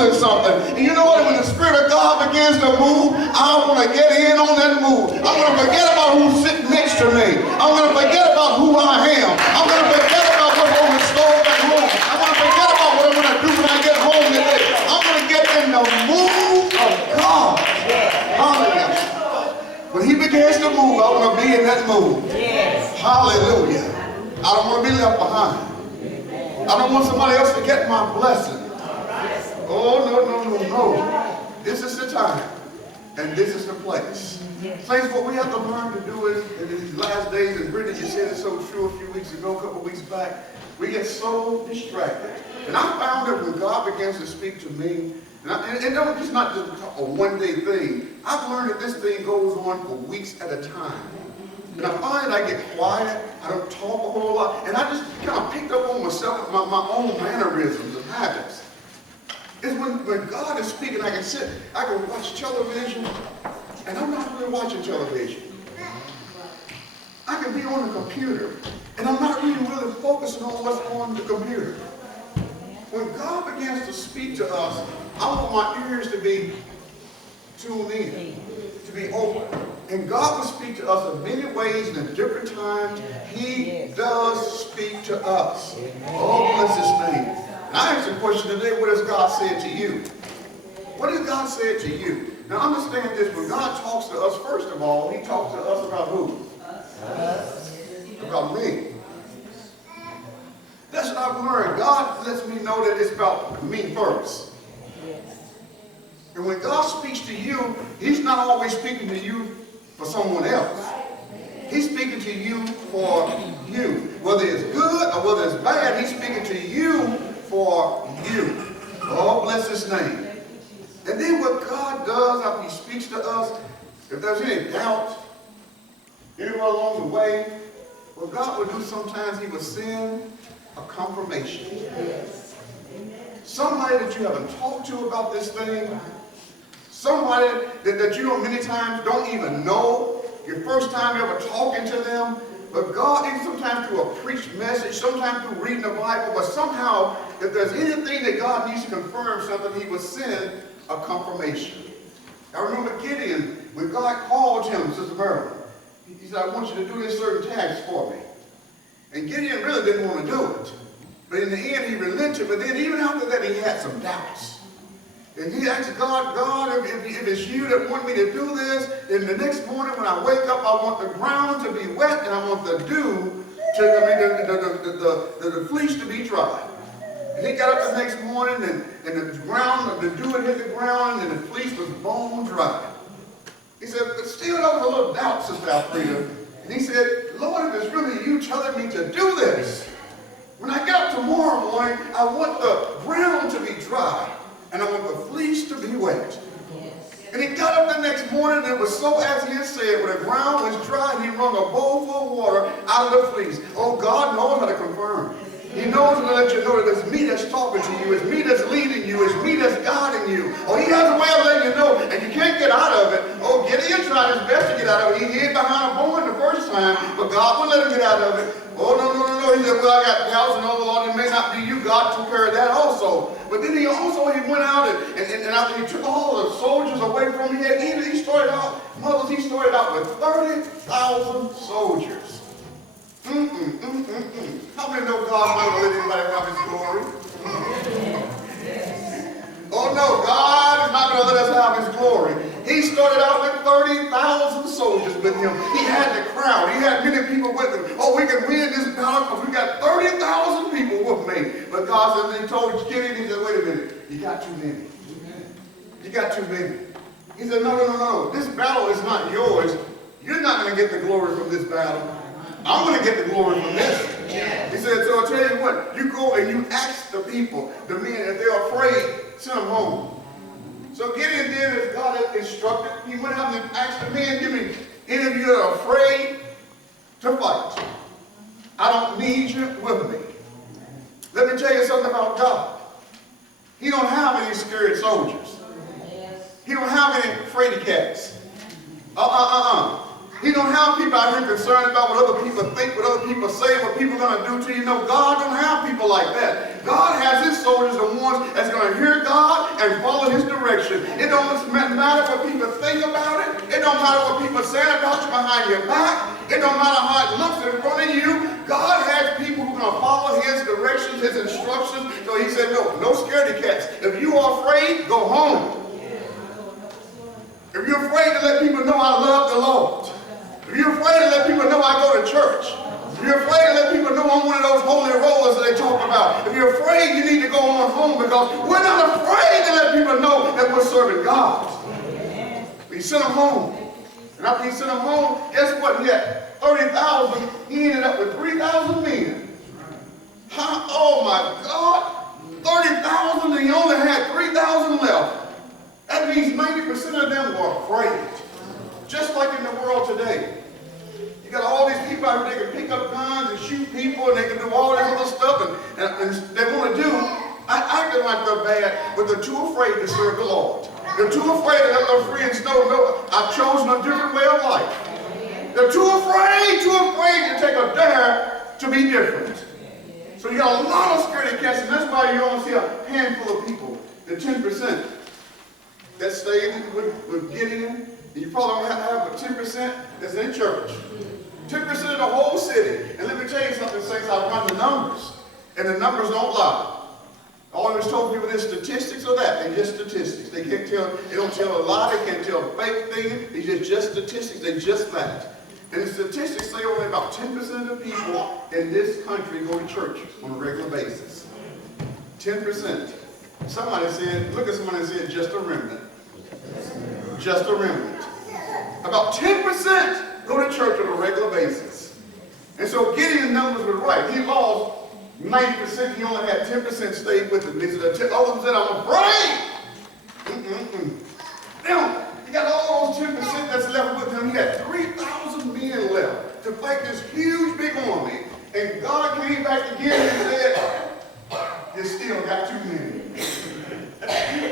on to something. And you know what? When the Spirit of God begins to move, I want to get in on that move. I'm going to forget about who's sitting next to me. I'm going to forget about who I am. I'm going to forget about what's on the stove at home. I'm going to forget about what I'm going to do when I get home today. I'm going to get in the move of God. Hallelujah. When he begins to move, I want to be in that move. Hallelujah. I don't want to be left behind. I don't want somebody else to get my blessing. Oh, no. This is the time. And this is the place. Saints, what we have to learn to do is, in these last days, and Brittany, you said it so true a few weeks ago, a couple weeks back, we get so distracted. And I found that when God begins to speak to me, and it's not just a one-day thing. I've learned that this thing goes on for weeks at a time. And I find I get quiet, I don't talk a whole lot, and I just kind of picked up on myself, my own mannerisms and habits. It's when God is speaking, I can watch television, and I'm not really watching television. I can be on the computer, and I'm not really focusing on what's on the computer. When God begins to speak to us, I want my ears to be tuned in, to be open. And God will speak to us in many ways and at different times. He does speak to us. Oh, bless his name. And I asked the question today, what has God said to you? What has God said to you? Now understand this, when God talks to us, first of all, he talks to us about who? Us. About me. That's what I've learned. God lets me know that it's about me first. And when God speaks to you, he's not always speaking to you for someone else. He's speaking to you for you. Whether it's good or whether it's bad, he's speaking to you for you. Oh, bless his name. And then what God does after he speaks to us, if there's any doubt, anywhere along the way, what God will do sometimes, he will send a confirmation. Somebody that you haven't talked to about this thing, somebody that you many times don't even know, your first time ever talking to them, but God, even sometimes through a preached message, sometimes through reading the Bible, but somehow, if there's anything that God needs to confirm something, he will send a confirmation. I remember Gideon, when God called him, Sister Marilyn, he said, I want you to do this certain task for me. And Gideon really didn't want to do it. But in the end, he relented. But then even after that, he had some doubts. And he asked God, if it's you that want me to do this, then the next morning when I wake up, I want the ground to be wet and I want the dew, the fleece to be dry. And he got up the next morning and the ground, the dew had hit the ground and the fleece was bone dry. He said, but still there was a little doubt, Sister Alfreda. And he said, Lord, if it's really you telling me to do this, when I get up tomorrow morning, I want the ground to be dry. And I want the fleece to be wet. And he got up the next morning, and it was so as he had said. When the ground was dry, he wrung a bowl full of water out of the fleece. Oh, God knows how to confirm. He knows how to let you know that it's me that's talking to you. It's me that's leading you. It's me that's guiding you. Oh, he has a way of letting you know, and you can't get out of it. Oh, Gideon tried his best to get out of it. He hid behind a barn the first time, but God wouldn't let him get out of it. Oh, no. He said, well, I got doubts, and oh, Lord, it may not be you. God took care of that also. But then he went out, and after he took all the soldiers away from him, he started out with 30,000 soldiers. How many know God never let anybody have his glory? Oh no, God is not going to let us have his glory. He started out with 30,000 soldiers with him. He had the crowd. He had many people with him. Oh, we can win this battle because we got 30,000 people with me. But God said, he told Gideon, he said, wait a minute, you got too many. You got too many. He said, no. This battle is not yours. You're not going to get the glory from this battle. I'm going to get the glory from this. He said, so I'll tell you what, you go and you ask the people, the men, if they're afraid, send them home. So Gideon did as God had instructed. He went out and asked the men, give me any of you that are afraid to fight. I don't need you with me. Let me tell you something about God. He don't have any scared soldiers. He don't have any fraidy cats. He don't have people out here concerned about what other people think, what other people say, what people are going to do to you. No, God don't have people people like that. God has his soldiers, the ones that's going to hear God and follow his direction. It don't matter what people think about it. It don't matter what people say about you behind your back. It don't matter how it looks in front of you. God has people who are going to follow his directions, his instructions. So he said, no scaredy cats. If you are afraid, go home. If you're afraid to let people know I love the Lord. If you're afraid to let people know I go to church. If you're afraid to let people know I'm one of those holy rollers that they talk about. If you're afraid, you need to go on home, because we're not afraid to let people know that we're serving God. But he sent them home. And after he sent them home, guess what? He had 30,000. He ended up with 3,000 men. Oh my God. 30,000 and he only had 3,000 left. That means 90% of them were afraid. Just like in the world today. You got all these people out here, they can pick up guns and shoot people, and they can do all this other stuff, and they want to do, acting like they're bad, but they're too afraid to serve the Lord. They're too afraid to let their friends know, no, I've chosen a different way of life. They're too afraid to take a dare to be different. So you got a lot of scaredy cats, and that's why you only see a handful of people, the 10% that stayed with Gideon. And you probably don't have but 10% that's in church. 10% of the whole city. And let me tell you something, saints, I run the numbers. And the numbers don't lie. I always told people there's statistics or that. They're just statistics. They can't tell, they don't tell a lie, they can't tell a fake thing. They're just statistics, they're just that. And the statistics say only about 10% of the people in this country go to church on a regular basis. 10%. Somebody said, look at somebody and said, just a remnant. Just a remnant. About 10% go to church on a regular basis. And so Gideon's numbers were right. He lost 90%. He only had 10% stayed with him. He said, all of them said, I'm afraid. Now, you got all those 10% that's left with him. He had 3,000 men left to fight this huge big army. And God came back again and said, you still got too many.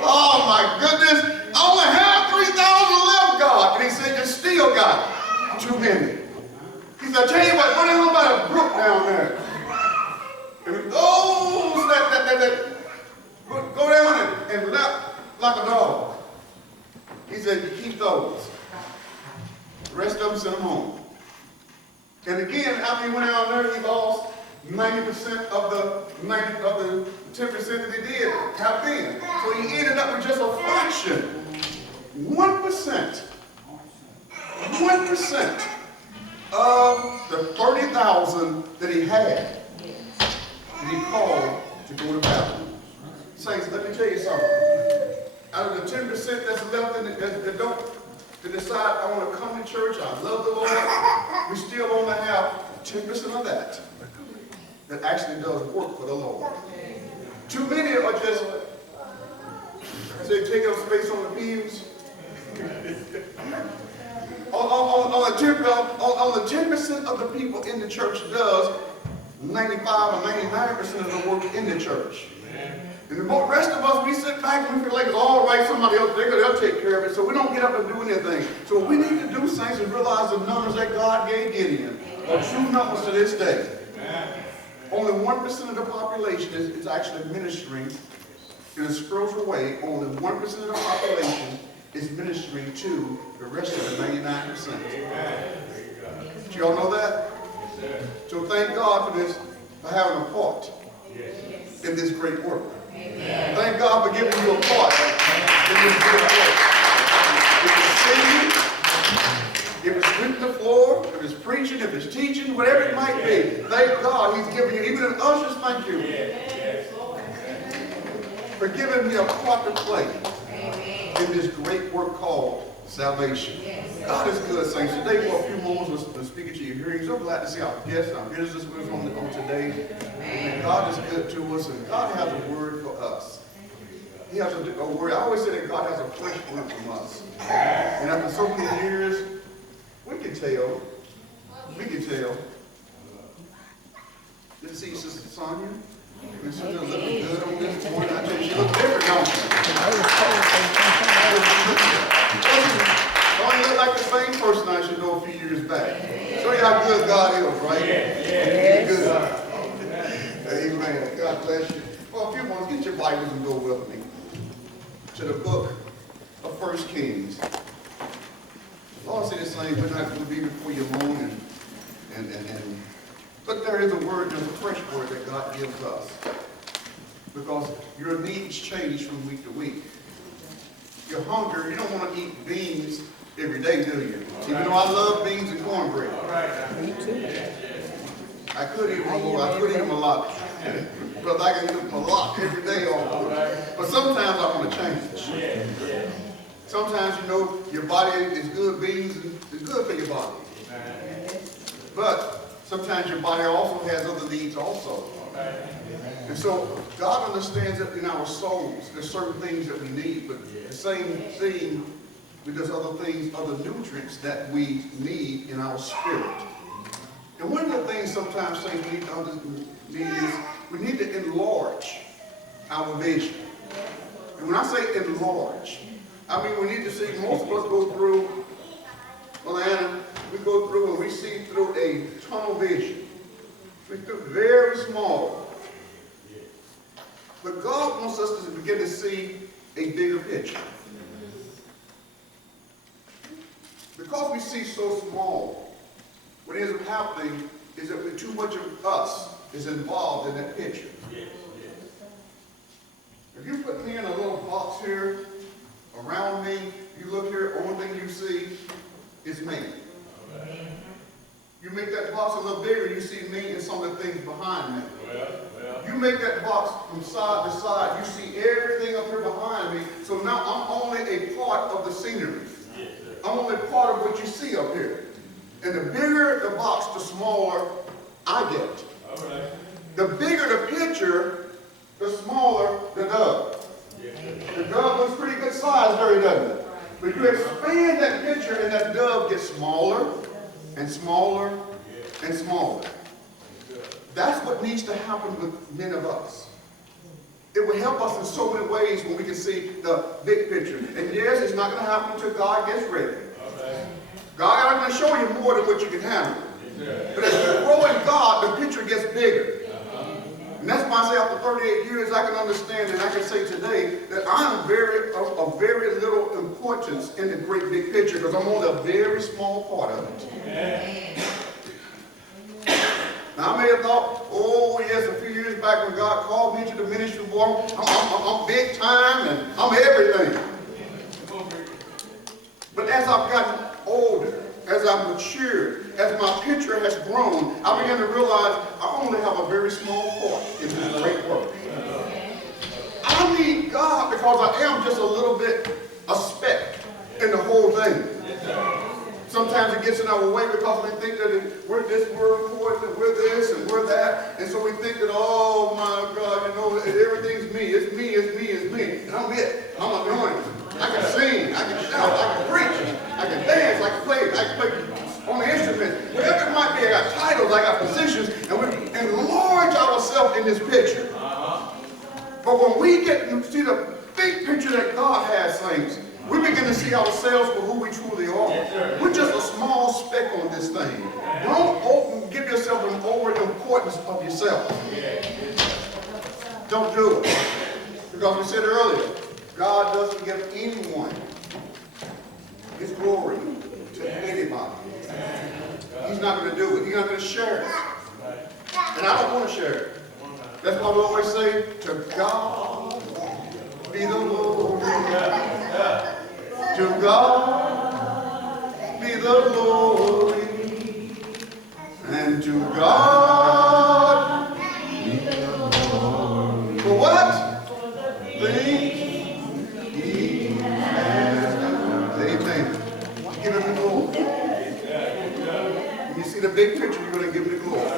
Oh my goodness. I only have 3,000 left, God. And he said, you still got too many. He said, I tell you what, run over by the brook down there. And go down and lap like a dog. He said, you keep those. The rest of them sent them home. And again, after he went down there, he lost 90% of the 10% that he did have been. So he ended up with just a fraction. 1% of the 30,000 that he had, and he called to go to battle. Saints, let me tell you something. Out of the 10% that's left that decide I want to come to church, I love the Lord, we still only have 10% of that actually does work for the Lord. Too many are just, take up space on the pews. On the 10% of the people in the church does 95 or 99% of the work in the church. And the rest of us, we sit back and we feel like it's all right, somebody else, they'll take care of it, so we don't get up and do anything. So what we need to do, saints, is realize the numbers that God gave Gideon are true numbers to this day. Only 1% of the population is actually ministering in a spiritual way. Only 1% of the population is ministering to the rest of the 99%. Do y'all know that? So thank God for this, for having a part in this great work. Thank God for giving you a part in this great work. If it's singing, if it's sweeping the floor, if it's preaching, if it's teaching, whatever it might be, thank God He's giving you, even an ushers, thank you for giving me a part to play in this great work called salvation. God is good, saints. Today, for a few moments, we'll speak into your hearing. So glad to see our guests, our visitors with us on today. And God is good to us, and God has a word for us. He has a word. I always say that God has a fresh word from us. And after so many years, we can tell. Did you see Sister Sonia? And she's looking good on this morning. I tell you, she looks different, don't she? Don't look like the same person I should know a few years back. Show you how good God is, right? Yeah. Good. Amen. Amen. God bless you. Well, a few moments, get your Bibles and go with me to the book of 1 Kings. The Lord said the same, we're not going to be before you long, but there is a word, there's a fresh word that God gives us. Because your needs change from week to week. Your hunger, you don't want to eat beans every day, do you? Even though I love beans and cornbread. Me too. I could eat them more. I could eat them a lot. But I can eat them a lot every day almost. But sometimes I want to change. Sometimes, you know, your body is good. Beans is good for your body. But sometimes your body also has other needs also. And so God understands that in our souls, there's certain things that we need, but the same thing, there's other things, other nutrients that we need in our spirit. And one of the things sometimes saints we need to understand is we need to enlarge our vision. And when I say enlarge, I mean we need to see, most of us go through, Atlanta, we go through and we see through a tunnel vision. We look very small. But God wants us to begin to see a bigger picture. Because we see so small, what ends up happening is that too much of us is involved in that picture. If you put me in a little box here, around me, you look here, only thing you see is me. You make that box a little bigger, you see me and some of the things behind me. You make that box from side to side, you see everything up here behind me, so now I'm only a part of the scenery. I'm only part of what you see up here. And the bigger the box, the smaller I get. The bigger the picture, the smaller the dove. The dove looks pretty good size there, doesn't it? But you expand that picture and that dove gets smaller and smaller and smaller. That's what needs to happen with many of us. It will help us in so many ways when we can see the big picture. And yes, it's not going to happen until God gets ready. God is going to show you more than what you can handle. But as you grow in God, the picture gets bigger. And that's why I say after 38 years, I can understand and I can say today that I'm of very little importance in the great big picture because I'm only a very small part of it. Now, I may have thought, oh yes, a few years back when God called me to the ministry, boy, I'm big time and I'm everything. But as I've gotten older, as I've matured, as my picture has grown, I began to realize I only have a very small part in this great work. I need God because I am just a little bit a speck in the whole thing. Sometimes it gets in our way because we think that we're this, we're important, and we're this, and we're that. And so we think that, oh my God, you know, everything's me. It's me, it's me, it's me. And I'm it. I'm anointed. I can sing, I can shout, I can preach, I can dance, I can play on the instruments. Whatever it might be, I got titles, I got positions, and we enlarge ourselves in this picture. But when we get to see the big picture that God has, saints, we begin to see ourselves for who we truly are. We're just a small speck on this thing. Don't give yourself an over-importance of yourself. Don't do it. Because we said earlier, God doesn't give anyone His glory to anybody. He's not going to do it. He's not going to share it. And I don't want to share it. That's why we always say, to God be the glory. To God be the glory. And to God be the glory. For what? Things He has done. Amen. Give Him the glory. When you see the big picture, you're going to give Him the glory.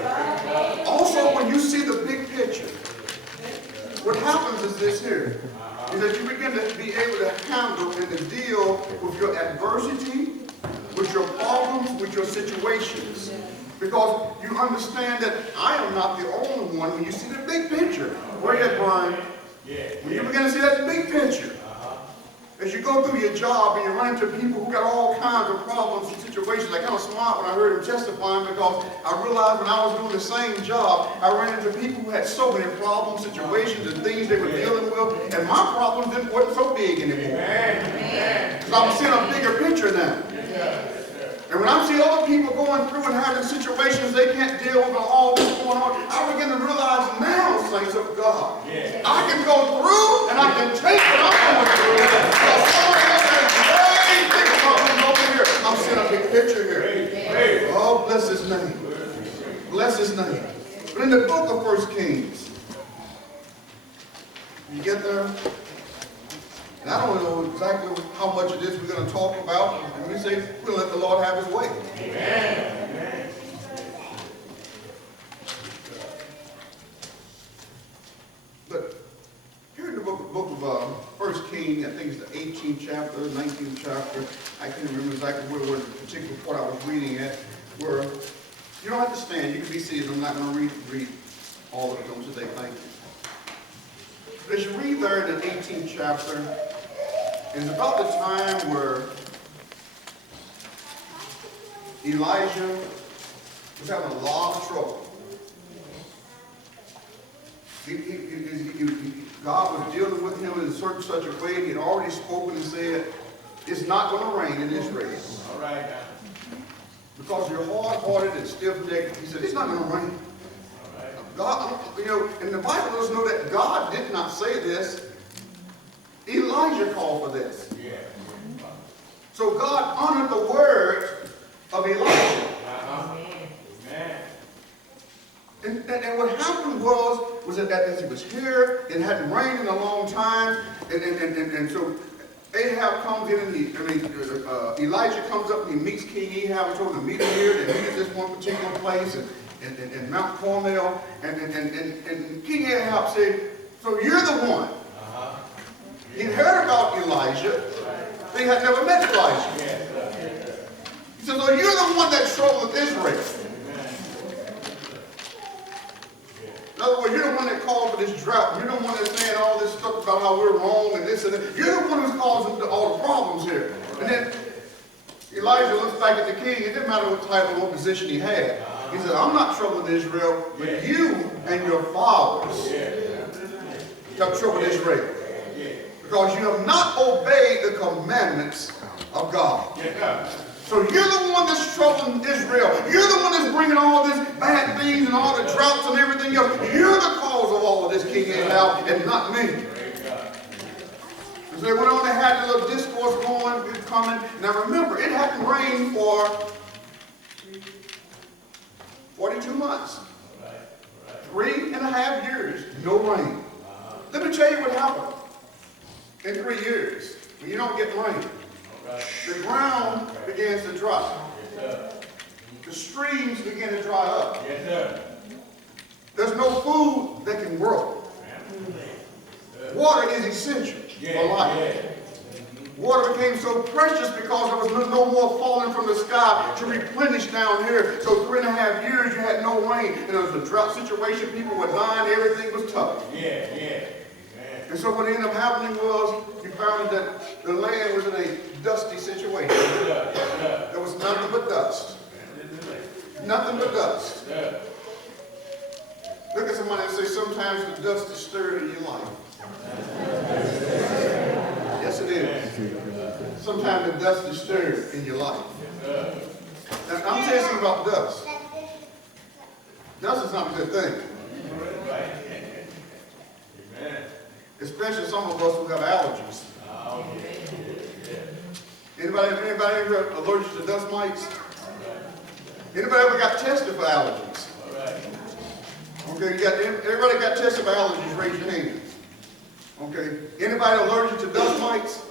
Also, when you see the big picture, what happens is this here, is that you begin to be able to handle and to deal with your adversity, with your problems, with your situations. Because you understand that I am not the only one when you see the big picture. Where are you at, Brian? When you begin to see that big picture, As you go through your job and you run into people who got all kinds of problems and situations, I kind of smiled when I heard him testifying, because I realized when I was doing the same job, I ran into people who had so many problems, situations, and things they were dealing with, and my problems wasn't so big anymore. Because I'm seeing a bigger picture now. And when I see other people going through and having situations they can't deal with and all this going on, I begin to realize now, saints of God, I can go through and I can take what I'm going through. Because somebody else has great big problems over here. I'm seeing a big picture here. Oh, bless his name. Bless his name. But in the book of 1 Kings, you get there? And I don't know exactly how much of this we're going to talk about. And we say, we'll let the Lord have his way. Amen. But here in the book of 1 Kings, I think it's the 18th chapter, 19th chapter. I can't remember exactly where the particular part I was reading at. Where you don't have to stand. You can be seated. I'm not going to read all of it on today. Thank you. As you read there in the 18th chapter, it's about the time where Elijah was having a lot of trouble. God was dealing with him in a certain such a way. He had already spoken and said, it's not going to rain in Israel. All right. Because you're hard-hearted and stiff-necked. He said, it's not going to rain. God, and the Bible does know that God did not say this. Elijah called for this. Yeah. So God honored the word of Elijah. And what happened was that as he was here, it hadn't rained in a long time, and so Ahab comes in, and Elijah comes up and he meets King Ahab and told him to meet him here. They meet at this one particular place, and Mount Carmel, and King Ahab said, so you're the one. He'd heard about Elijah, but he had never met Elijah. He said, so you're the one that troubled Israel. In other words, you're the one that called for this drought. You're the one that's saying all this stuff about how we're wrong and this and that. You're the one who's causing all the problems here. And then Elijah looks back at the king. It didn't matter what title or position he had. He said, I'm not troubling Israel, but you and your fathers have troubled Israel. Because you have not obeyed the commandments of God. So you're the one that's troubling Israel. You're the one that's bringing all this bad things and all the droughts and everything else. You're the cause of all of this, King Ahab, and not me. So they went on and had a little discourse going, coming. Now remember, it hadn't rained for 42 months. 3.5 years, no rain. Let me tell you what happened in 3 years when you don't get rain. The ground begins to dry. The streams begin to dry up. There's no food that can grow. Water is essential for life. Water became so precious because there was no more falling from the sky to replenish down here. So 3.5 years you had no rain. And it was a drought situation. People were dying. Everything was tough. And so what ended up happening was you found that the land was in a dusty situation. There was nothing but dust. Nothing but dust. Look at somebody and say, sometimes the dust is stirred in your life. Yes, it is. Sometimes the dust is stirred in your life. Now, I'm telling you something about dust. Dust is not a good thing. Especially some of us who have allergies. Anybody ever allergic to dust mites? Anybody ever got tested for allergies? Okay, everybody got tested for allergies, raise your hand. Okay, anybody allergic to dust mites?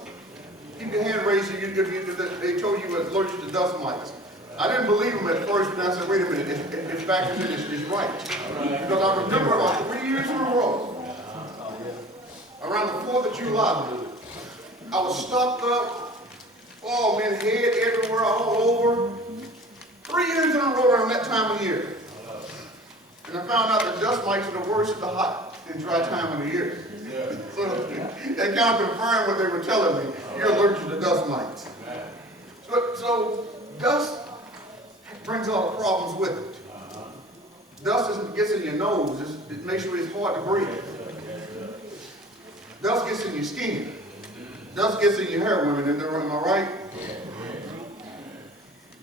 Keep your hand raised if they told you you were allergic to dust mites. I didn't believe them at first, but I said, wait a minute, it's back in it's right. Because I remember about 3 years in a row, around the 4th of July, I was stopped up, oh man, head everywhere, all over. 3 years in a row around that time of year. And I found out that dust mites are the worst in in dry time of the year. So that kind of confirmed what they were telling me. You're allergic to dust mites. So dust brings a lot of problems with it. Dust gets in your nose. It makes sure it's hard to breathe. Dust gets in your skin. Dust gets in your hair, women. Am I right?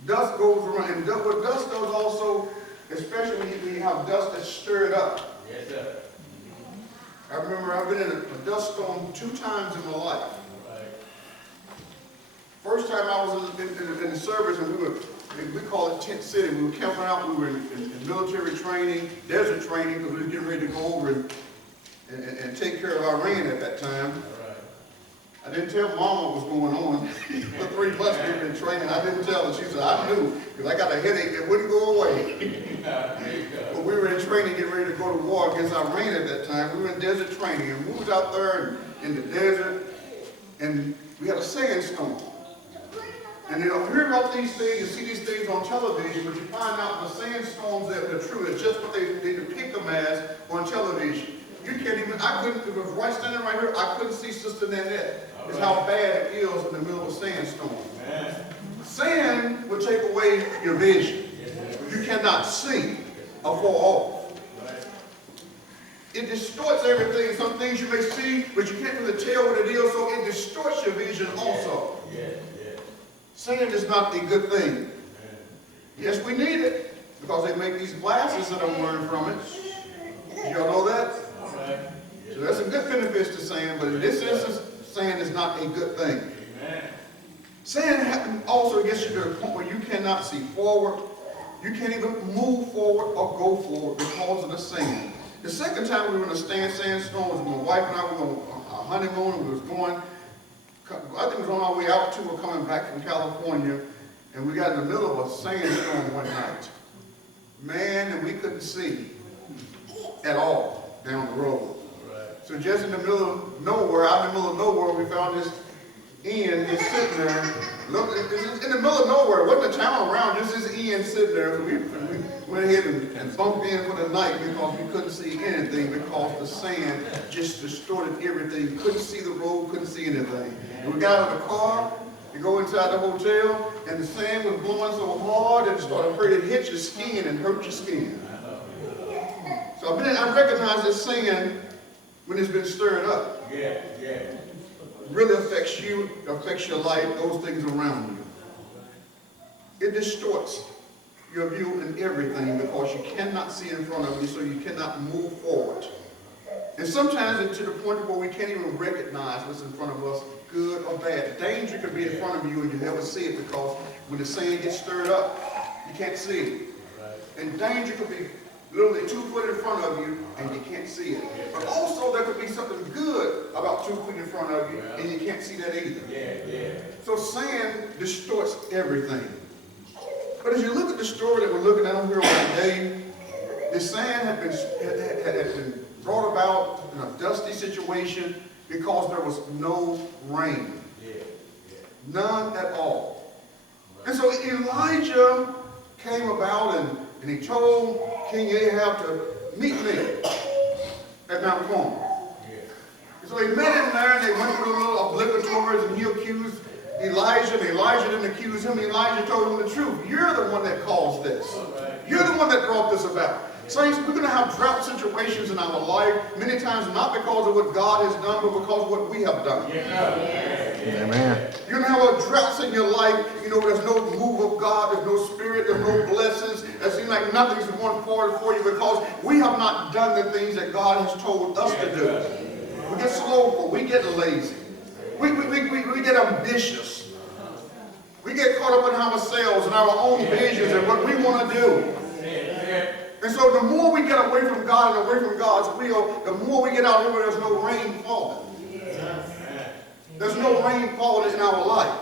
Dust goes around. And what dust does also, especially when you have dust that's stirred up. Yes, sir. I remember I've been in a dust storm 2 times in my life. First time I was in the service, and we call it tent city. We were camping out. We were in military training, desert training, because we were getting ready to go over and take care of Iran at that time. I didn't tell Mama what was going on. For 3 months we were in training. I didn't tell her. She said, I knew, because I got a headache that wouldn't go away. But we were in training, getting ready to go to war against Iran at that time. We were in desert training, and we was out there in the desert, and we had a sandstorm. And you hear about these things, you see these things on television, but you find out the sandstorms that are true. It's just what they depict them as on television. You can't even, I couldn't, it was right standing right here, I couldn't see Sister Nanette. It's how bad it is in the middle of a sandstorm. Sand will take away your vision. You cannot see afar off. It distorts everything. Some things you may see, but you can't really tell what it is, so it distorts your vision also. Sand is not a good thing. Yes, we need it, because they make these glasses that I'm wearing from it. Y'all know that? So that's a good benefit to sand, but in this instance, sand is not a good thing. Sand also gets you to a point where you cannot see forward. You can't even move forward or go forward because of the sand. The second time we were in a sandstorm was my wife and I were on a honeymoon. We was going, I think it was on our way out to or coming back from California, and we got in the middle of a sandstorm one night. Man, and we couldn't see at all down the road. So just in the middle of nowhere, out in the middle of nowhere, we found this Ian just sitting there. Look, in the middle of nowhere, wasn't a town around, just this Ian sitting there. So we went ahead and bumped in for the night because we couldn't see anything because the sand just distorted everything. Couldn't see the road, couldn't see anything. And we got out of the car to go inside the hotel, and the sand was blowing so hard that it started to hit your skin and hurt your skin. So I recognize this sand when it's been stirred up. Really affects you, affects your life, those things around you. It distorts your view in everything because you cannot see in front of you, so you cannot move forward. And sometimes it's to the point where we can't even recognize what's in front of us, good or bad. Danger could be in front of you and you never see it because when the sand gets stirred up, you can't see it. And danger could be literally 2 foot in front of you and you can't see it. But also there could be something good about 2 feet in front of you and you can't see that either. So sand distorts everything. But as you look at the story that we're looking at on here today, the sand had been brought about in a dusty situation because there was no rain. None at all. And so Elijah came about and he told King Ahab to meet me at Mount Carmel. So he met him there, and they went through a little obligatories, and he accused Elijah, and Elijah didn't accuse him. Elijah told him the truth. You're the one that caused this. You're the one that brought this about. Saints, we're going to have drought situations in our life, many times not because of what God has done, but because of what we have done. Amen. You're going to have a drought in your life, you know, there's no move of God, there's no spirit, there's no blessings. It seems like nothing's going forward for you because we have not done the things that God has told us to do. We get slowful, we get lazy, we get ambitious. We get caught up in ourselves and our own visions and what we want to do. And so the more we get away from God and away from God's will, the more we get out here where there's no rain falling. There's no rain falling in our life.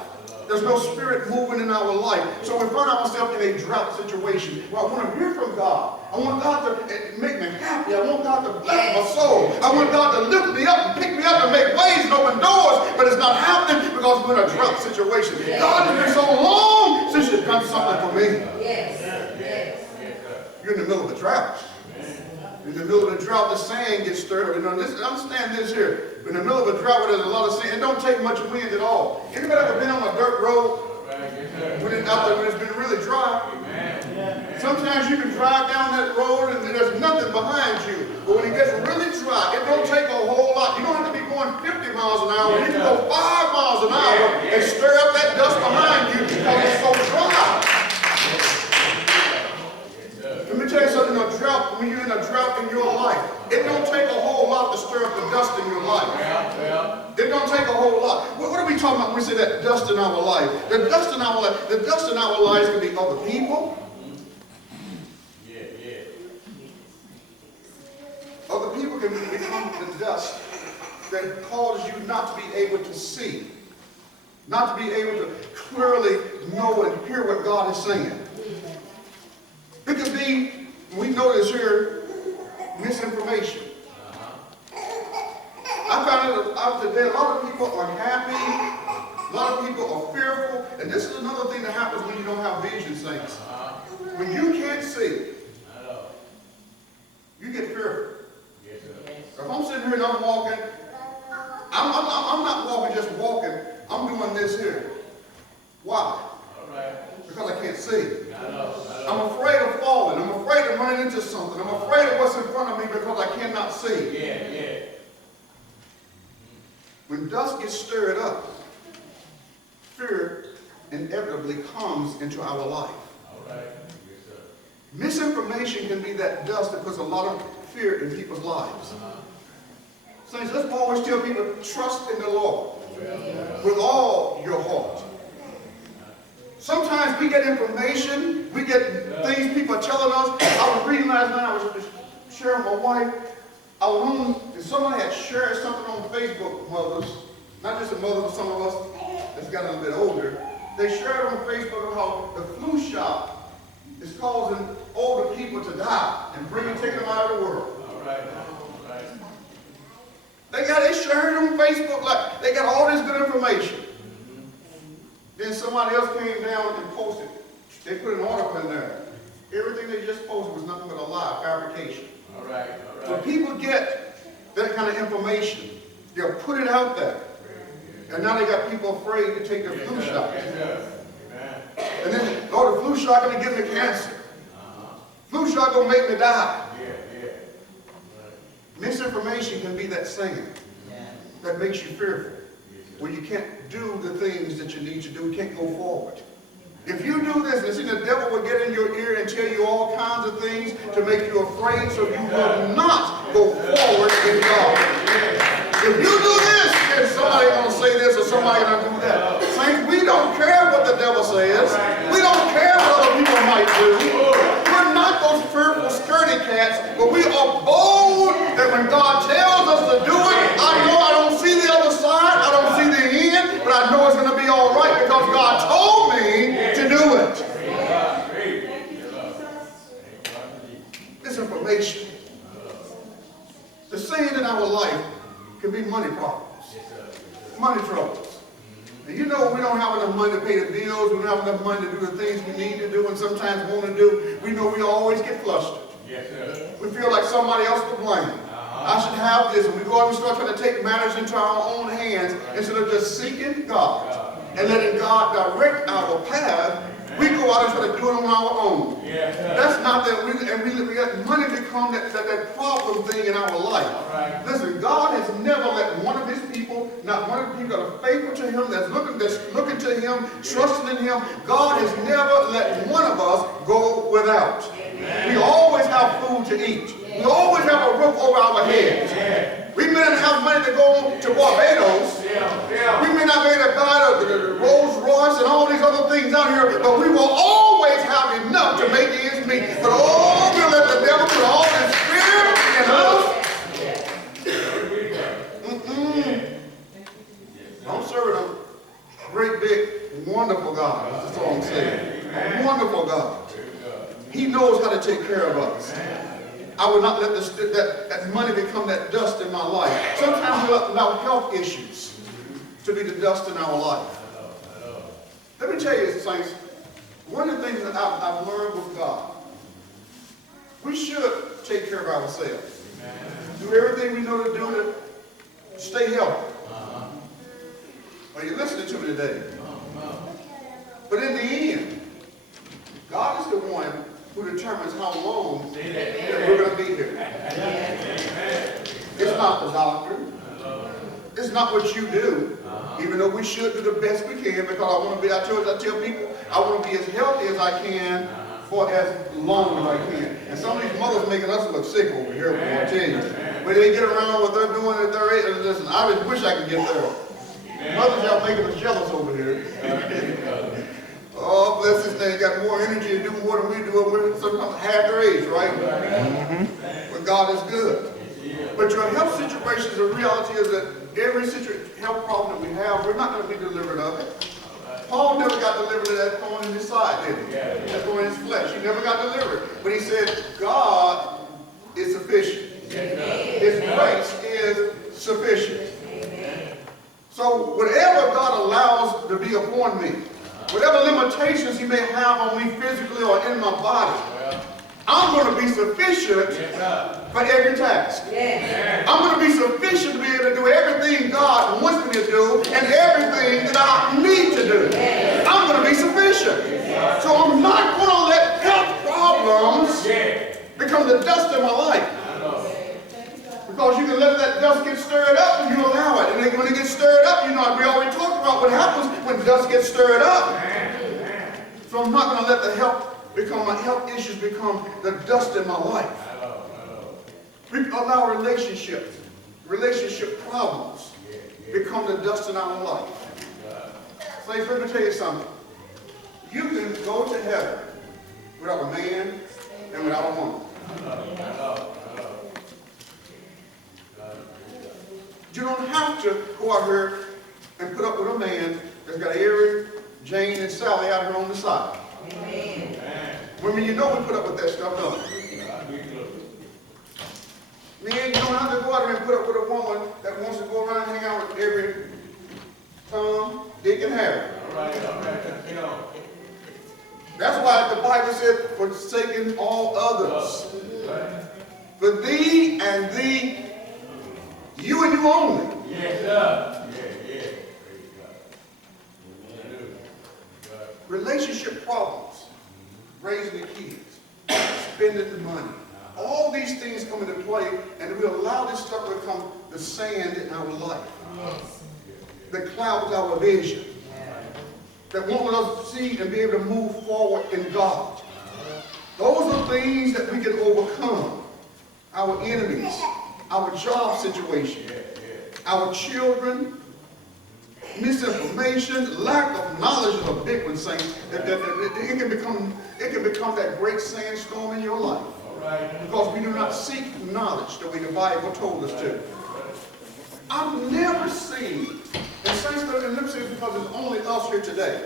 There's no spirit moving in our life. So we find ourselves in a drought situation where I want to hear from God. I want God to make me happy. I want God to bless my soul. I want God to lift me up and pick me up and make ways and open doors. But it's not happening because we're in a drought situation. God has been so long since you've done something for me. You're in the middle of a drought. In the middle of the drought, the sand gets stirred up. You know, understand this here. In the middle of a drought where there's a lot of sand, it don't take much wind at all. Anybody ever been on a dirt road when it's been really dry? Sometimes you can drive down that road and there's nothing behind you. But when it gets really dry, it don't take a whole lot. You don't have to be going 50 miles an hour. You can go 5 miles an hour and stir up that dust behind you because it's so dry. Let me tell you something, a drought, when you're in a drought in your life, it don't take a whole lot to stir up the dust in your life. It don't take a whole lot. What are we talking about when we say that dust in our life? The dust in our lives can be other people. Other people can become the dust that causes you not to be able to see, not to be able to clearly know and hear what God is saying. It could be, we know this here, misinformation. I found out today a lot of people are happy, a lot of people are fearful, and this is another thing that happens when you don't have vision, saints. When you can't see, you get fearful. If I'm sitting here and I'm walking, I'm not walking just walking, I'm doing this here. Why? Because I can't see. I'm afraid of falling. I'm afraid of running into something. I'm afraid of what's in front of me because I cannot see. When dust gets stirred up, fear inevitably comes into our life. Misinformation can be that dust that puts a lot of fear in people's lives. Saints, let's always tell people, trust in the Lord with all your heart. Sometimes we get information, we get things people are telling us. I was reading last night, I was sharing with my wife. I was on, and somebody had shared something on Facebook, mothers, not just a mother, but some of us that's got a little bit older. They shared on Facebook how the flu shot is causing older people to die and taking them out of the world. They shared on Facebook like they got all this good information. Then somebody else came down and posted. They put an article in there. Everything they just posted was nothing but a lie, fabrication. So people get that kind of information. They'll put it out there. And now they got people afraid to take their flu shot. And then, oh, the flu shot going to give me cancer. Flu shot going to make me die. Misinformation can be that saying that makes you fearful. Where you can't do the things that you need to do, you can't go forward. If you do this, and see, the devil will get in your ear and tell you all kinds of things to make you afraid, so you will not go forward in God. If you do this, then somebody going to say this or somebody going to do that. Saints, we don't care what the devil says. We don't care what other people might do. We're not those fearful, scaredy cats, but we are bold that when God tells us to do it, I know I don't see the other side, I don't see the end, but I know it's going to be all right because God told me to do it. This information, the saying in our life can be money problems, money troubles. And you know we don't have enough money to pay the bills, we don't have enough money to do the things we need to do and sometimes want to do. We know we always get flustered. We feel like somebody else to blame. I should have this, and we go out and start trying to take matters into our own hands instead of just seeking God and letting God direct our path. We go out and try to do it on our own. That's not that we let money become that problem thing in our life. Listen, God has never let one of his people, not one of the people that are faithful to him, that's looking to him, trusting in him, God has never let one of us go without. We always have food to eat. We always have a roof over our heads. We may not have money to go to Barbados. We may not be able to buy the Rolls Royce and all these other things out here, but we will always have enough to make ends meet. But oh, we'll let the devil put all this fear in us. I'm serving a great, big, wonderful God. That's all I'm saying. A wonderful God. He knows how to take care of us. I would not let that money become that dust in my life. Sometimes we allow health issues to be the dust in our life. Let me tell you, saints, one of the things that I've learned with God, We should take care of ourselves. Do everything we know to do to stay healthy. Are you listening to me today? But in the end, God is the one who determines how long that we're going to be here. It's not the doctor. It's not what you do. Even though we should do the best we can, because I want to be, I tell people, I want to be as healthy as I can for as long as I can. And some of these mothers making us look sick over here, I tell you. When they get around what they're doing at their age, listen, I just wish I could get there. Mothers, y'all making us jealous over here. Oh, bless this thing, got more energy to do more than we do, and we're sometimes half their age, right? But God is good. But your health situations, the reality is that every health problem that we have, we're not going to be delivered of it. Paul never got delivered of that thorn in his side, did he? That thorn in his flesh. He never got delivered. But he said, God is sufficient. His grace is sufficient. So whatever God allows to be upon me, whatever limitations he may have on me physically or in my body, I'm going to be sufficient for every task. I'm going to be sufficient to be able to do everything God wants me to do and everything that I need to do. I'm going to be sufficient. So I'm not going to let health problems become the dust in my life. Because you can let that dust get stirred up and you allow it. And then when it gets stirred up, you know, we already talked about what happens when dust gets stirred up. So I'm not going to let the my health issues become the dust in my life. We allow relationship problems become the dust in our life. Saints, let me tell you something. You can go to heaven without a man and without a woman. You don't have to go out here and put up with a man that's got Eric, Jane, and Sally out here on the side. Amen. Women, you know we put up with that stuff, don't we? Men, you don't have to go out here and put up with a woman that wants to go around and hang out with every Tom, Dick, and Harry. That's why the Bible said, forsaking all others. For thee and thee, you and you only. Relationship problems, raising the kids, spending the money. All these things come into play, and we allow this stuff to become the sand in our life. That clouds our vision. That won't let us see and be able to move forward in God. Those are things that we can overcome. Our enemies, our job situation, our children, misinformation, lack of knowledge is a big one, saints. It can become that great sandstorm in your life. Because we do not seek knowledge the way the Bible told us to. I've never seen, and saints, and let me say it because it's only us here today.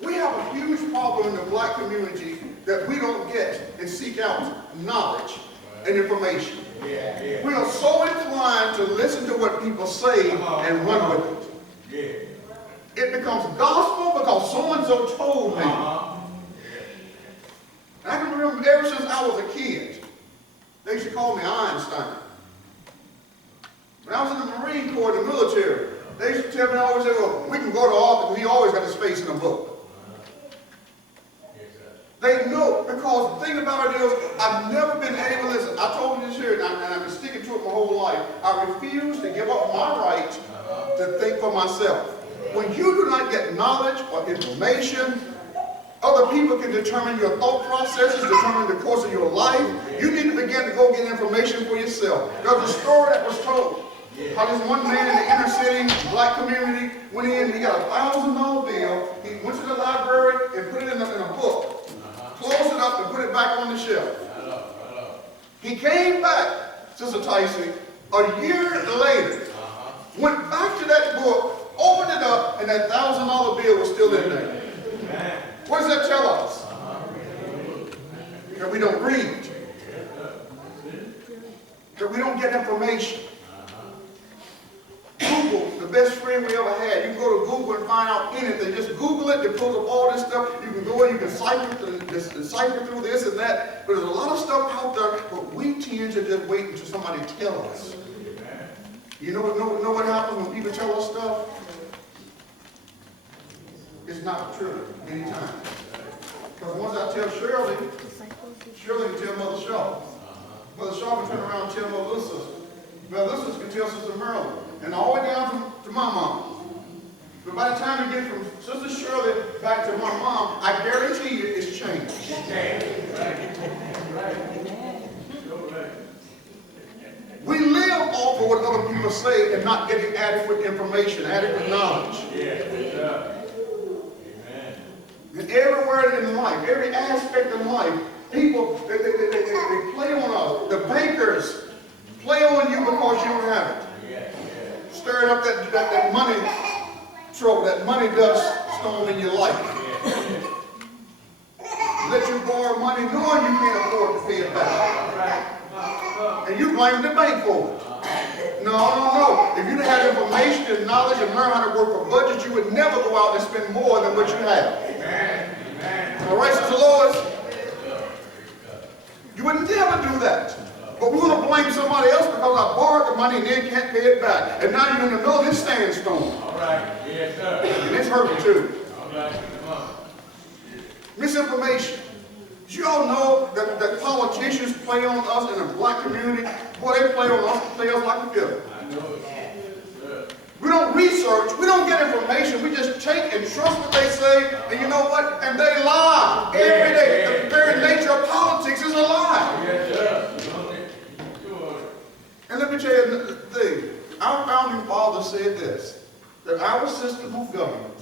We have a huge problem in the black community that we don't get and seek out knowledge and information. We are so inclined to listen to what people say and run with it. It becomes gospel because so-and-so told me. And I can remember ever since I was a kid, they used to call me Einstein. When I was in the Marine Corps, the military, they used to tell me, I always say, well, we can go to Arthur, he always got his face in a book. They know, because the thing about it is, I've never been able to listen. I told you this here, and I've been sticking to it my whole life. I refuse to give up my right to think for myself. When you do not get knowledge or information, other people can determine your thought processes, determine the course of your life. You need to begin to go get information for yourself. There's a story that was told. How this one man in the inner city, black community, went in, he got a $1,000 bill. He went to the library and put it in a book. Closed it up and put it back on the shelf. He came back, Sister Tyson, a year later, went back to that book, opened it up, and that $1,000 bill was still in there. What does that tell us? That we don't read. That we don't get information. Google the best friend we ever had. You can go to Google and find out anything. Just Google it. It pulls up all this stuff. You can go in, you can cipher through this and that. But there's a lot of stuff out there, but we tend to just wait until somebody tells us. You know what happens when people tell us stuff? It's not true many times. Because once I tell Shirley can tell Mother Shaw. Mother Shaw can turn around and tell my little sister. My little sister can tell Sister Merlin. And all the way down to my mom. But by the time you get from Sister Shirley back to my mom, I guarantee you it's changed. We live off of what other people say and not getting adequate information, adequate knowledge. And everywhere in life, every aspect of life, people, they play on us. The bankers play on you because you don't have it. Stirring up that money trouble, that money dust storm in your life. Let you borrow money knowing you can't afford to pay it back. And you blame the bank for it. No. If you had information and knowledge and learn how to work a budget, you would never go out and spend more than what you have. All right, Sister Lois? You would never do that. But we're going to blame somebody else because I borrowed the money and they can't pay it back. And now you're in the middle of this sandstorm. All right. Yes, sir. And it's hurting too. All right. Come on. Misinformation. You all know that politicians play on us in the black community. Boy, they play on us, play us like a fiddle. I know it. We don't research, we don't get information, we just take and trust what they say, and you know what? And they lie every day. The very nature of politics is a lie. And let me tell you another thing. Our founding father said this, that our system of government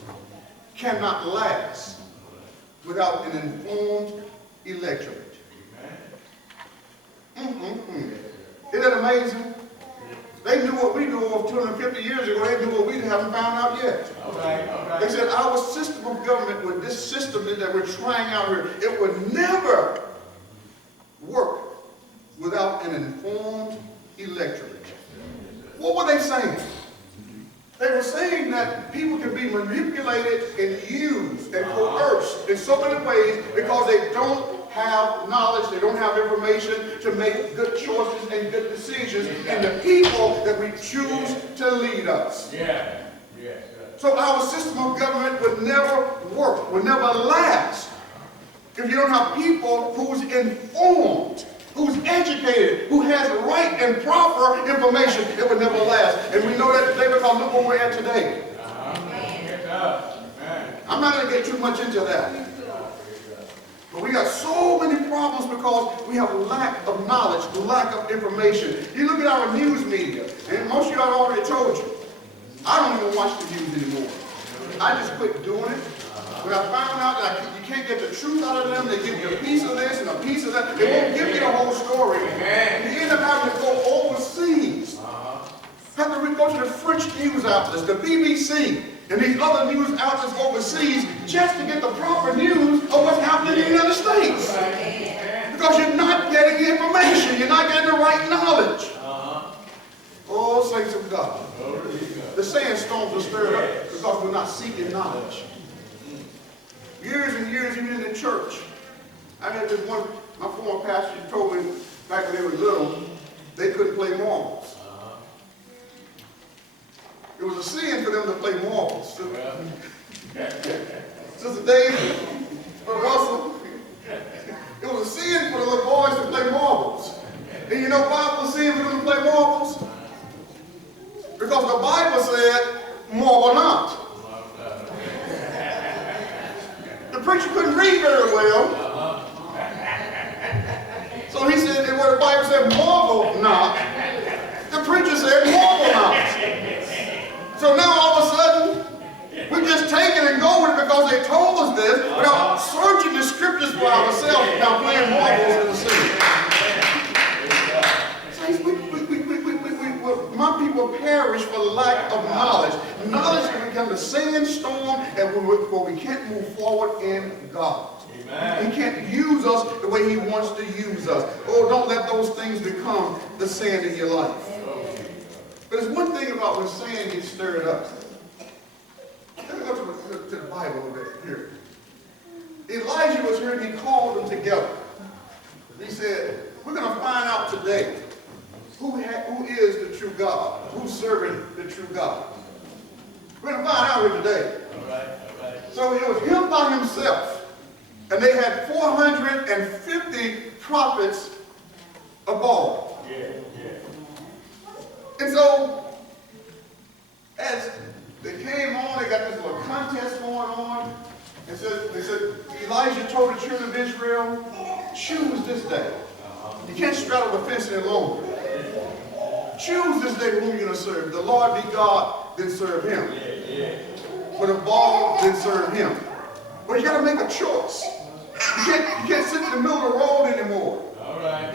cannot last without an informed electorate. Isn't that amazing? They knew what we knew over 250 years ago. They knew what we haven't found out yet. They said our system of government, with this system that we're trying out here, it would never work without an informed electorate. What were they saying? They were saying that people can be manipulated and used and coerced in so many ways because they don't have knowledge, they don't have information to make good choices and good decisions in the people that we choose to lead us. So our system of government would never work, would never last if you don't have people who's informed, who's educated, who has right and proper information. It would never last. And we know that today because look where we're at today. I'm not going to get too much into that. But we got so many problems because we have lack of knowledge, lack of information. You look at our news media, and most of you have already told you, I don't even watch the news anymore. I just quit doing it. When I found out that you can't get the truth out of them, they give you a piece of this and a piece of that. They won't give you the whole story. You end up having to go overseas. Have to go to the French news outlets, the BBC, and these other news outlets overseas just to get the proper news of what's happening in the United States. Because you're not getting the information. You're not getting the right knowledge. Oh, saints of God. The sandstorms are stirred up because we're not seeking knowledge. Years and years, even in the church. I had this one, my former pastor told me back when they were little, they couldn't play marbles. It was a sin for them to play marbles. Sister David, Brother Russell, it was a sin for the little boys to play marbles. And you know why it was a sin for them to play marbles? Because the Bible said, marble not. The preacher couldn't read very well. So he said, where the Bible said, marble not, the preacher said, marble not. So now all of a sudden, we just take it and go with it because they told us this without searching the scriptures for ourselves. Now playing marbles is a sin. My people perish for lack of knowledge. Knowledge can become the sandstorm and where we can't move forward in God. Amen. He can't use us the way He wants to use us. Oh, don't let those things become the sand in your life. But there's one thing about when sand gets stirred up. Let me go to the Bible a bit here. Elijah was here and he called them together. He said, we're going to find out today who is the true God, who's serving the true God. We're going to find out here today. All right. So it was him by himself. And they had 450 prophets of Baal. Yeah. And so, as they came on, they got this little contest going on. And so they said, Elijah told the children of Israel, choose this day. You can't straddle the fence any longer. Choose this day whom you're going to serve. The Lord be God, then serve him. But if Baal, then serve him. But you got to make a choice. You can't sit in the middle of the road anymore.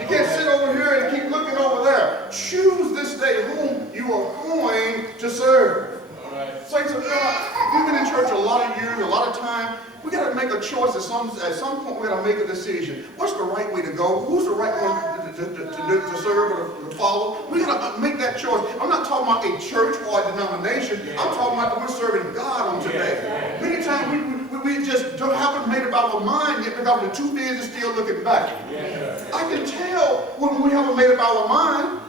You can't sit over here and keep looking over there. Choose this day whom you are going to serve. Saints of God, we've been in church a lot of years, a lot of time. We got to make a choice at some point. We got to make a decision. What's the right way to go? Who's the right one to serve or to follow? We got to make that choice. I'm not talking about a church or a denomination. I'm talking about that we're serving God on today. Many times we just haven't made up our mind yet because the truth is still looking back. I can tell when we haven't made up our mind.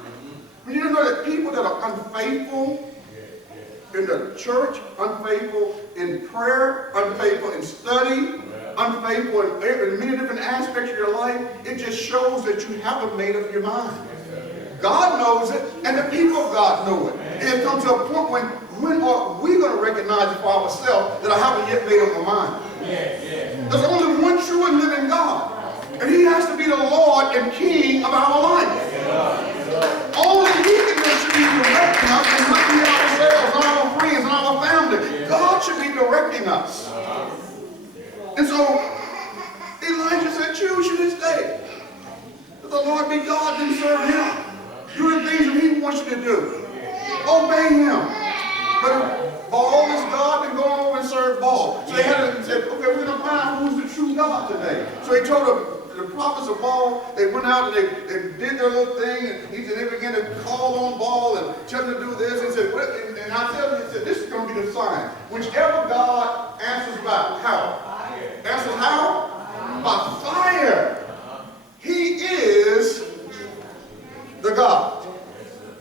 But you know that people that are unfaithful in the church, unfaithful in prayer, unfaithful in study, unfaithful in many different aspects of your life, it just shows that you haven't made up your mind. God knows it, and the people of God know it. And it comes to a point when are we going to recognize it for ourselves that I haven't yet made up my mind? There's only one true and living God, and he has to be the Lord and King of our life. Only he should be directing us and not be ourselves, not our friends, not our family. God should be directing us. And so Elijah said, choose you this day. That the Lord be God, then serve him. Do the things that he wants you to do. Obey him. But if Baal is God, then go over and serve Baal. So they said, okay, we're going to find out who's the true God today. So he told the prophets of Baal, they went out and they did their little thing, and they began to call on Baal and tell him to do this. And said, and I tell you, he said, this is going to be the sign. Whichever God answers by how? Answers how? By fire. He is the God.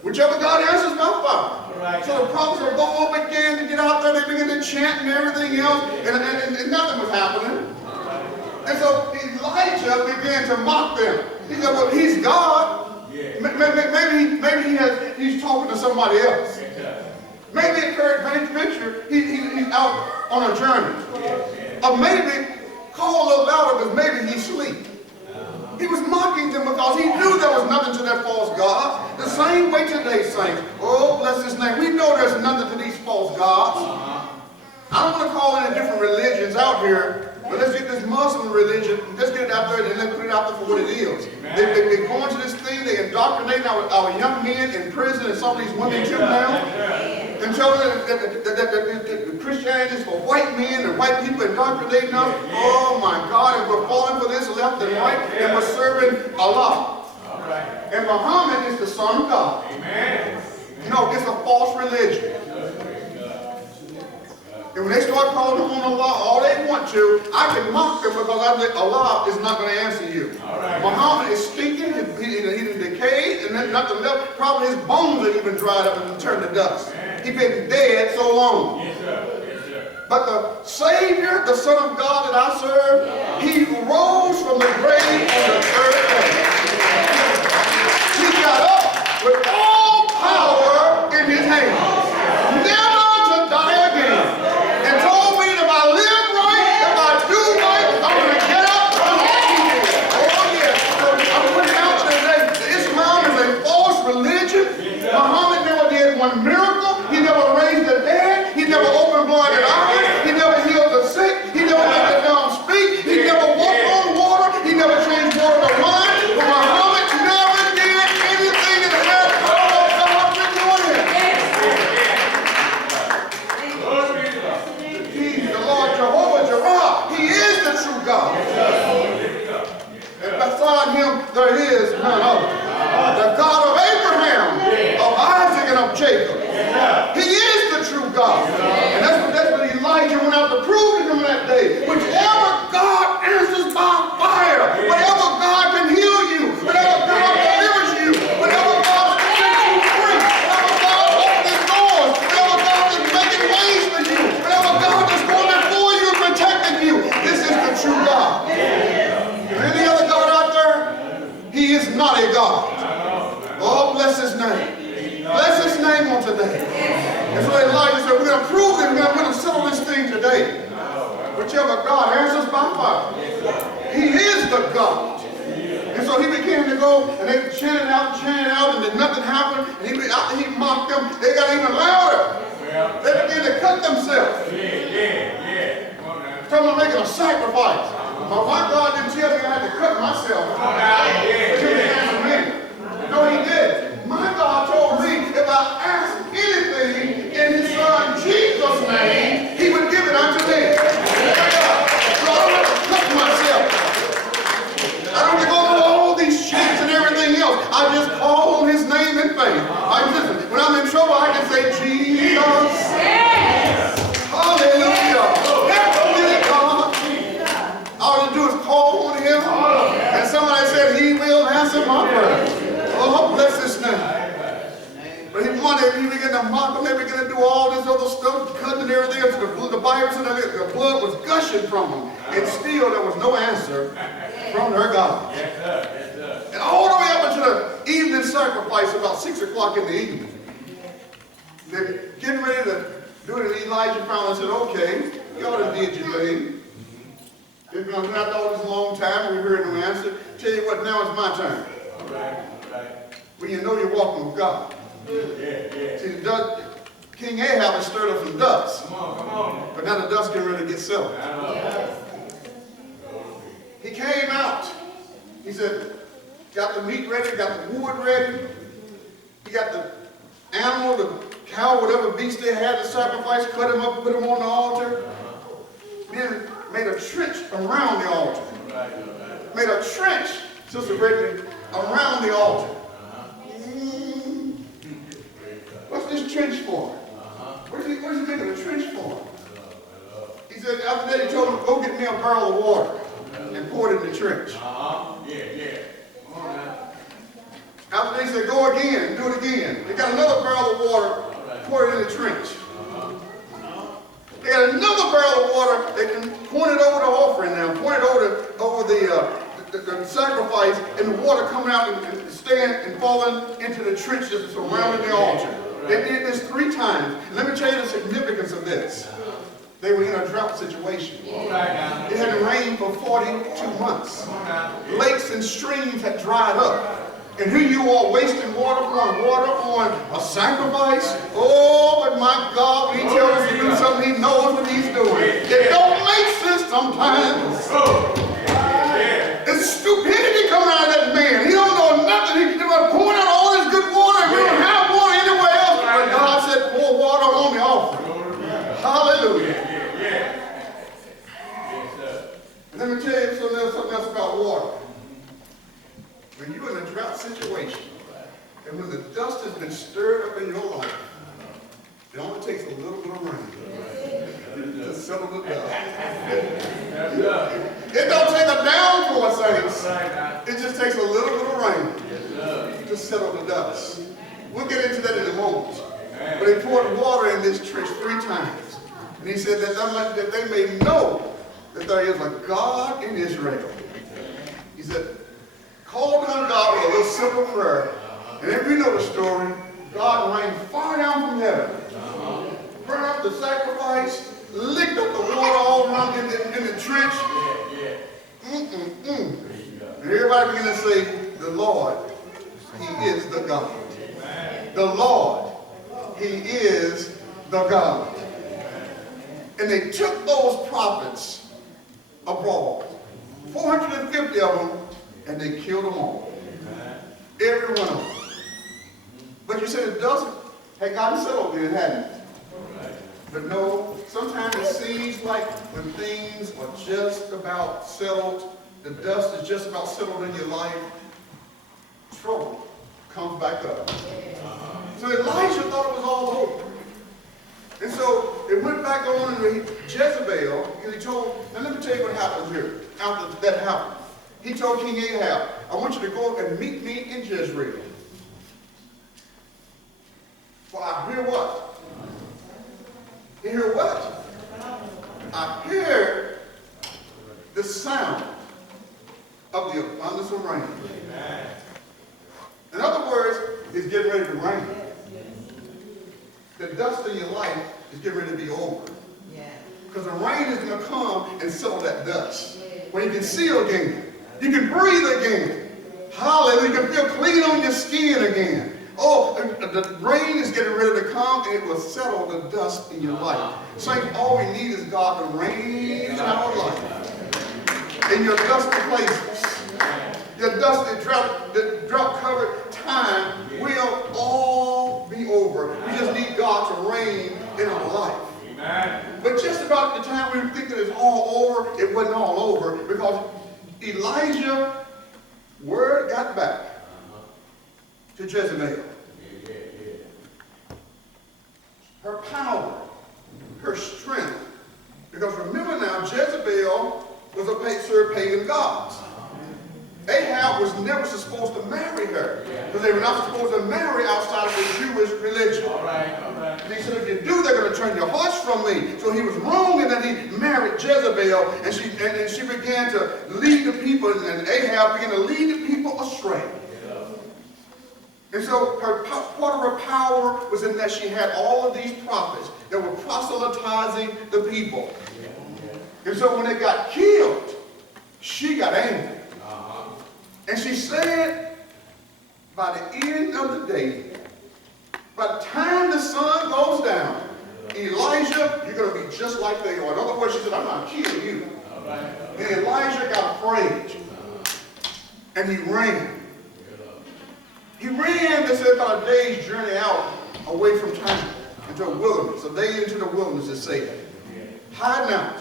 Whichever God answers by fire. So the prophets of Baal began to get out there, they began to chant and everything else, and nothing was happening. And so Elijah began to mock them. He said, well, he's God. Maybe he's talking to somebody else. Maybe it occurred, picture, he's out on a journey. Or maybe call a little louder because maybe he's asleep. He was mocking them because he knew there was nothing to that false God. The same way today, saints. Oh, bless his name. We know there's nothing to these false gods. I don't want to call any different religions out here. But let's get this Muslim religion, let's get it out there and let's put it out there for what it is. They go into this thing, they indoctrinate our young men in prison and some of these women too now. And tell them that Christianity is for white men and white people indoctrinating us. Oh my God, and we're falling for this left and right, and we're serving Allah. And Muhammad is the Son of God. No, it's a false religion. And when they start calling on Allah all they want to, I can mock them because I think Allah is not going to answer you. Muhammad is stinking, he's decayed, and then nothing left. Probably his bones are even dried up and turned to dust. He's been dead so long. But the Savior, the Son of God that I serve, he rose from the grave on the third day. He got up with all power in his hands. Never to die again. And told me that if I live right, if I do right, I'm going to get up from the seat. Oh yes. So I'm putting out today that Islam is a false religion. Muhammad never did one miracle. He never raised the dead. He never opened blinded eyes. He never healed the sick. He never made the dumb speak. He never walked on water. He never changed water to wine. But Muhammad never did anything that had power of God to do it. He's the Lord Jehovah Jireh. He is the true God. And beside him there is none other. The God of Abraham, of Isaac, and of Jacob. today. And so Elijah said, we're going to prove it. We're going to settle this thing today. Whichever God answers by fire. He is the God. And so he began to go, and they chanted out, and then nothing happened. And he mocked them. They got even louder. They began to cut themselves. Talking about making a sacrifice. But my God didn't tell me I had to cut myself. No, he did. My God told me if I asked anything in his son Jesus' name, he would give it unto me. So I don't have to cut myself. I don't have to go through all these chants and everything else. I just call on his name in faith. When I'm in trouble, I can say, Jesus. Hallelujah. All you do is call on him. And somebody said, he will answer my prayer. Oh, bless his name. But he began to mock them. They began to do all this other stuff, cutting and everything. The Bible said that the blood was gushing from them. And still there was no answer from their God. And all the way up into the evening sacrifice, about 6 o'clock in the evening, they're getting ready to do it. And Elijah finally said, okay, y'all done did your thing. It's been after all this long time, we heard no answer. Tell you what, now it's my turn. When you know you're walking with God. See, King Ahab has stirred up some dust. Come on. But now the dust getting ready to get settled. He came out. He said, got the meat ready, got the wood ready. He got the animal, the cow, whatever beast they had to sacrifice, cut him up, put him on the altar. Then made a trench around the altar. Made a trench, Sister Brittany, around the altar. What's this trench for? What is he making a trench for? He said, after that he told him, go get me a barrel of water and pour it in the trench. After that he said, go again, do it again. They got another barrel of water, pour it in the trench. They got another barrel of water, they can point it over the offering now, point it over the sacrifice, and the water coming out and staying and falling into the trench that's surrounding the altar. They did this 3 times. And let me tell you the significance of this. They were in a drought situation. It had rained for 42 months. Lakes and streams had dried up. And here you are wasting water on a sacrifice. Oh, but my God, when he tells us to do something, he knows what he's doing. It don't make sense sometimes. It's stupidity coming out of that man. He don't know nothing. He's pouring out all this good water, and we don't have water anywhere else. But God said, pour water on the offering. Hallelujah. Let me tell you something else about water. When you're in a drought situation, and when the dust has been stirred up in your life, it only takes a little bit of rain to settle the dust. It don't take a downpour, saints. It just takes a little bit of rain to settle the dust. We'll get into that in a moment. But he poured water in this trench 3 times. And he said that they may know that there is a God in Israel. He said, called on God with a little simple prayer. And if you know the story, God rained fire down from heaven. Burned up the sacrifice, licked up the water all around in the trench. And everybody began to say, the Lord, he is the God. The Lord, he is the God. And they took those prophets abroad, 450 of them, and they killed them all. Every one of them. But you said the dust had gotten settled then, hadn't it? But no, sometimes it seems like when things are just about settled, the dust is just about settled in your life, trouble comes back up. So Elijah thought it was all over. And so it went back on to Jezebel, and he told, now let me tell you what happened here after that happened. He told King Ahab, I want you to go and meet me in Jezreel. For I hear what? You hear what? I hear the sound of the abundance of rain. In other words, it's getting ready to rain. the dust of your life is getting ready to be over. Because the rain is going to come and settle that dust. When you can see again, you can breathe again. Hallelujah. You can feel clean on your skin again. Oh, the rain is getting ready to come and it will settle the dust in your life. Saints, all we need is God to rain in our life. In your dusty places, your dusty, drought-covered time will all be over. We just need God to reign in our life. Amen. But just about the time we were thinking it's all over, it wasn't all over because Elijah, word got back to Jezebel. Her power, her strength. Because remember now, Jezebel was served pagan gods. Ahab was never supposed to marry her because they were not supposed to marry outside of the Jewish religion. All right. And he said, if you do, they're going to turn your hearts from me. So he was wrong in that he married Jezebel, and she began to lead the people, and Ahab began to lead the people astray. And so part of her power was in that she had all of these prophets that were proselytizing the people. And so when they got killed, she got angry. And she said, by the end of the day, by the time the sun goes down, Elijah, you're going to be just like they are. In other words, she said, I'm not killing you. And Elijah got afraid. And he ran. He ran, they said, about a day's journey out away from town into a wilderness. A day into the wilderness, it said. Hiding out.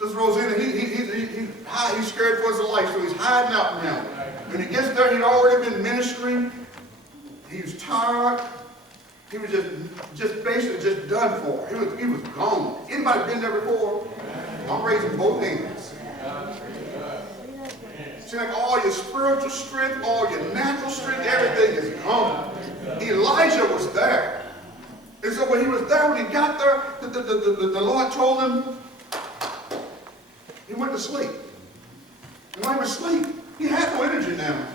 Sister Rosina, he's scared for his life, so he's hiding out now. When he gets there, he'd already been ministering. He was tired. He was just basically just done for. He was gone. Anybody been there before? I'm raising both hands. See, like all your spiritual strength, all your natural strength, everything is gone. Elijah was there. And so when he was there, when he got there, the Lord told him, he went to sleep. And while he was asleep, he had no energy now.